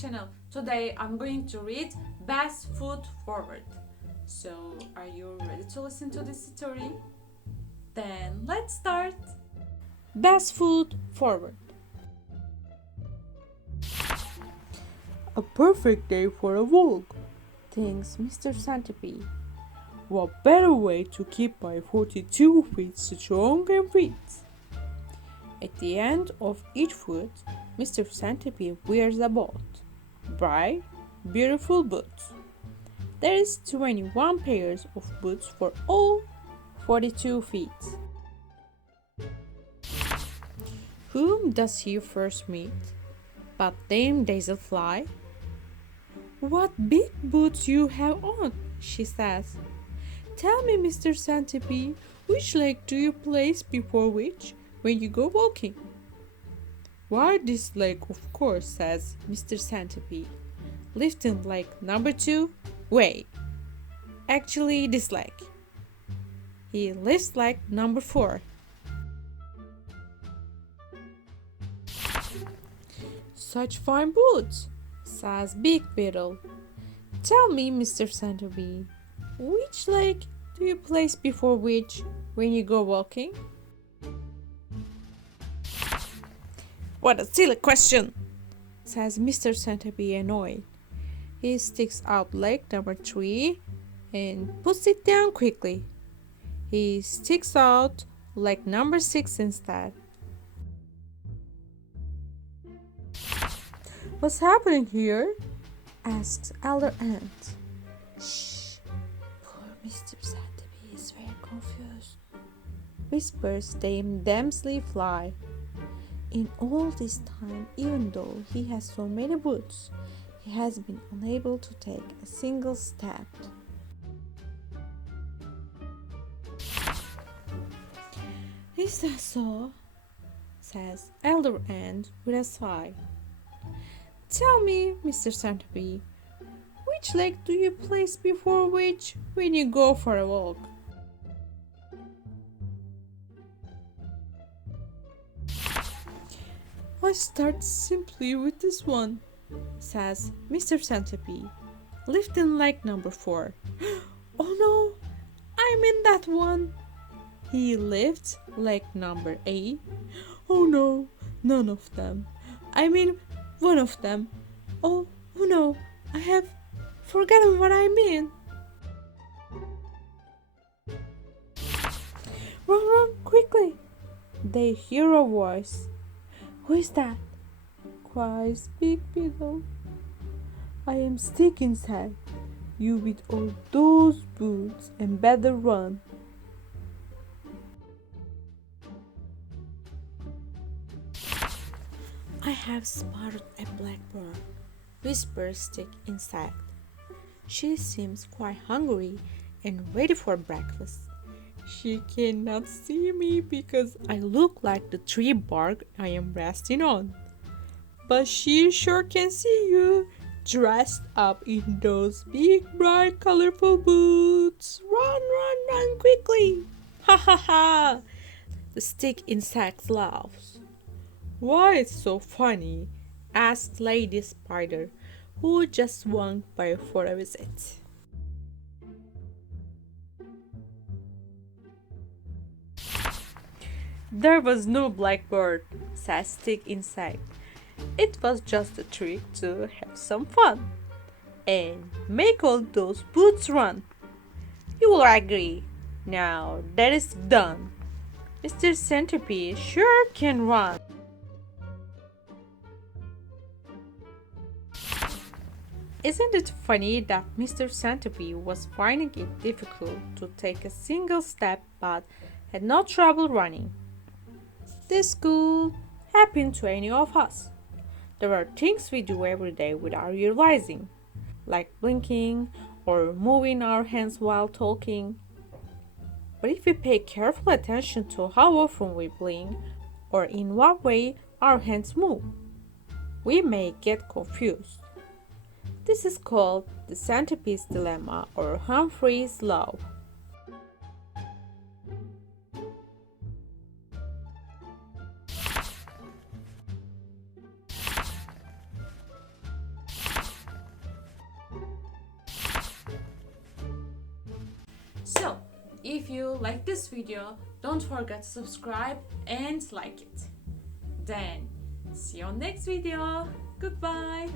channel. Today I'm going to read Best Foot Forward. So, are you ready to listen to this story? Then let's start. Best Foot Forward. A perfect day for a walk, thinks Mr. Centipede. What better way to keep my 42 feet strong and fit? At the end of each foot, Mr. Centipede wears a boot. Bright, beautiful boots. There is 21 pairs of boots for all 42 feet. Whom does he first meet? But Dame Dazzlefly. "What big boots you have on," she says. "Tell me, Mr. Centipede, which leg do you place before which when you go walking?" "Why, this leg, of course," says Mr. Centipede, lifting leg number 2. Wait, actually this leg. He lifts leg number 4. "Such fine boots," says Big Beetle. "Tell me, Mr. Centipede, which leg do you place before which when you go walking?" "What a silly question," says Mr. Centipede, annoyed. He sticks out leg number 3 and puts it down quickly. He sticks out leg number 6 instead. "What's happening here?" asks Elder Ant. "Shh, poor Mr. Centipede is very confused," whispers Dame Dazzlefly. In all this time, even though he has so many boots, he has been unable to take a single step. "Is that so?" says Elder Ant with a sigh. "Tell me, Mr. Centipede, which leg do you place before which when you go for a walk?" "I start simply with this one," says Mr. Centipede, lifting leg number 4. "Oh no, I'm in that one." He lifts leg number 8. "Oh no, none of them. I mean, one of them. Oh no, I have forgotten what I mean." Run, quickly!" They hear a voice. "Who is that?" cries Big Beetle. "I am stuck inside you with all those boots and better run." "I have spotted a blackbird," whispers Stick Insect. She seems quite hungry and ready for breakfast. "She cannot see me because I look like the tree bark I am resting on. But she sure can see you, dressed up in those big, bright, colorful boots. Run, run, run quickly!" "Ha ha ha!" The Stick Insect laughs. "Why, it's so funny?" asks Lady Spider, who just swung by for a visit. "There was no blackbird," says Stick Insect. "It was just a trick to have some fun and make all those boots run. You will agree. Now that is done. Mr. Centipede sure can run." Isn't it funny that Mr. Centipede was finding it difficult to take a single step but had no trouble running? This could happen to any of us. There are things we do every day without realizing, like blinking or moving our hands while talking. But if we pay careful attention to how often we blink or in what way our hands move, we may get confused. This is called the Centipede's dilemma or Humphrey's law. If you like this video, don't forget to subscribe and like it. Then, see you on next video. Goodbye.